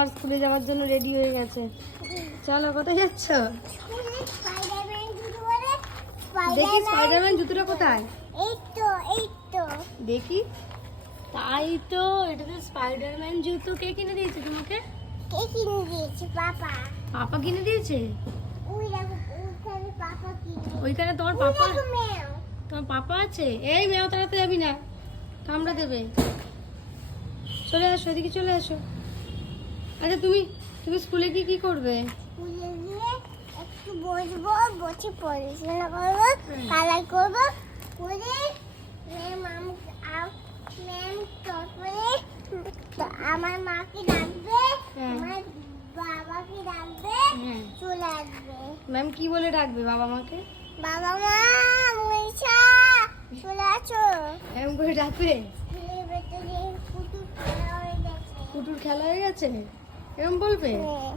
আবার স্কুলে যাওয়ার জন্য রেডি হয়ে গেছে। চলো, কোথায় যাচ্ছ? দেখি স্পাইডারম্যান জুতোটা কোথায়? এই তো দেখি। তাই তো, এটা তো স্পাইডারম্যান জুতো। কে কিনে দিয়েছে তোমাকে? কে কিনে দিয়েছে? পাপা। পাপা কিনে দিয়েছে? ওই দেখো, ওইখানে পাপা কিনে। ওইখানে তোমার ওই পাপা? দেখো মেও। তোমার পাপা আছে? এই মেও, তাড়াতে যাবি না, কামড়া দেবে। চলে আসো, এদিকে চলে আসো। আচ্ছা, তুমি তুমি স্কুলে কি কি করবে? স্কুলে গিয়ে একটু বসবো, বসে পড়াশোনা করবো, কালার করবো, করে ম্যাম তারপরে আমার মাকে ডাকবে, আমার বাবাকে ডাকবে, চলে আসবে। ম্যাম কি বলে ডাকবে বাবা মাকে? বাবা মা, মনীষা চলে আসো। এরকম করে ডাকবে? স্কুলের ভেতরে পুতুল খেলা হয়ে গেছে। পুতুল খেলা হয়ে গেছে, এরকম বলবে? হ্যাঁ।